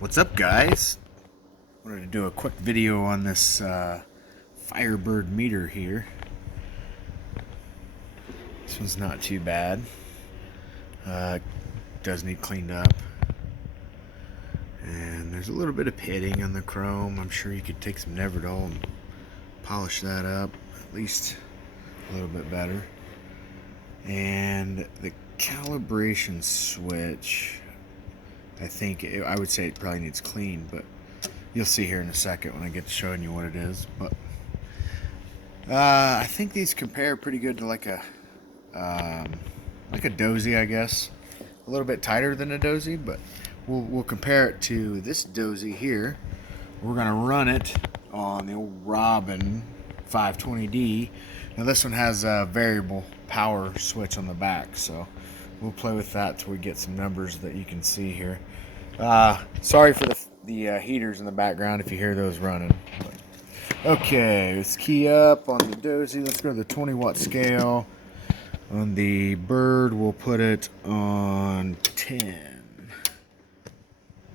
What's up, guys? Wanted to do a quick video on this Firebird meter here. This one's not too bad. Does need cleaned up, and there's a little bit of pitting on the chrome. I'm sure you could take some Neverdol and polish that up at least a little bit better. And the calibration switch, I would say it probably needs clean, but you'll see here in a second when I get to showing you what it is. But I think these compare pretty good to like a dozy, I guess. A little bit tighter than a dozy, but we'll compare it to this dozy here. We're gonna run it on the old Robin 520D. Now this one has a variable power switch on the back, so we'll play with that till we get some numbers that you can see here. Sorry for the heaters in the background if you hear those running. Okay, let's key up on the dozy. Let's go to the 20-watt scale. On the bird, we'll put it on 10.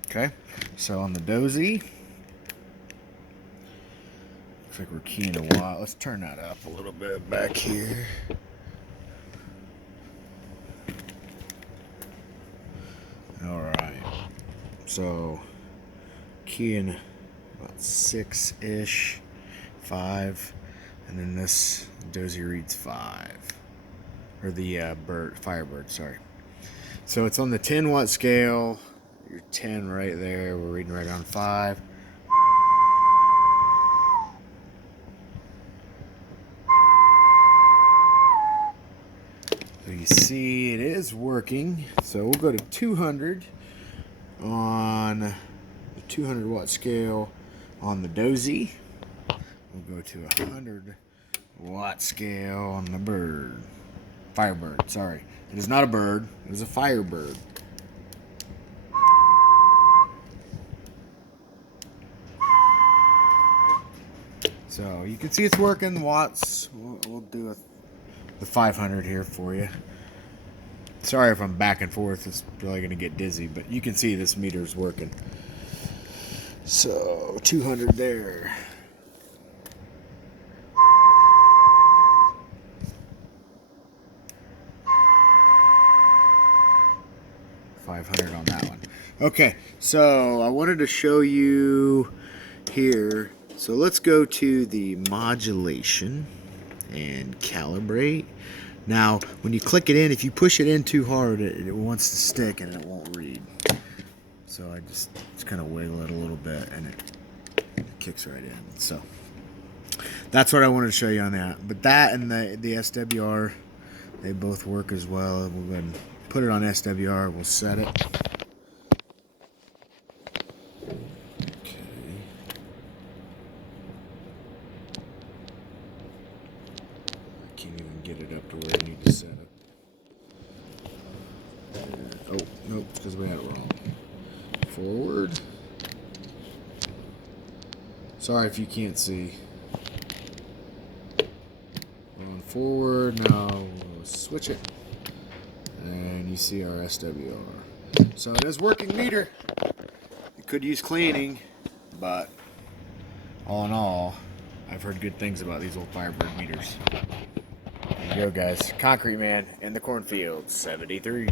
Okay, so on the dozy, looks like we're keying a watt. Let's turn that up a little bit back here. Alright, so keying about 6-ish, 5, and then this dozy reads 5. Or the Firebird, sorry. So it's on the 10-watt scale. Your 10 right there. We're reading right on 5. So you see it is working. So we'll go to 200 on the 200-watt scale on the dozy. We'll go to 100-watt scale on the bird. Firebird, sorry. It is not a bird, it is a Firebird. So you can see it's working. The watts, we'll do the 500 here for you. Sorry if I'm back and forth, it's probably going to get dizzy, but you can see this meter is working. So 200 there. 500 on that one. Okay, so I wanted to show you here. So let's go to the modulation and calibrate. Now, when you click it in, if you push it in too hard, it wants to stick and it won't read. So I just kind of wiggle it a little bit and it kicks right in. So that's what I wanted to show you on that. But that and the SWR, they both work as well. We'll go ahead and put it on SWR. We'll set it. Okay. I can't even get it up to where I need to set it. Oh, nope, it's because we had it wrong. Forward. Sorry if you can't see. We're on forward. Now we'll switch it. And you see our SWR. So it is working meter. It could use cleaning, but all in all, I've heard good things about these old Firebird meters. There you go, guys. Concrete Man in the cornfield, 73.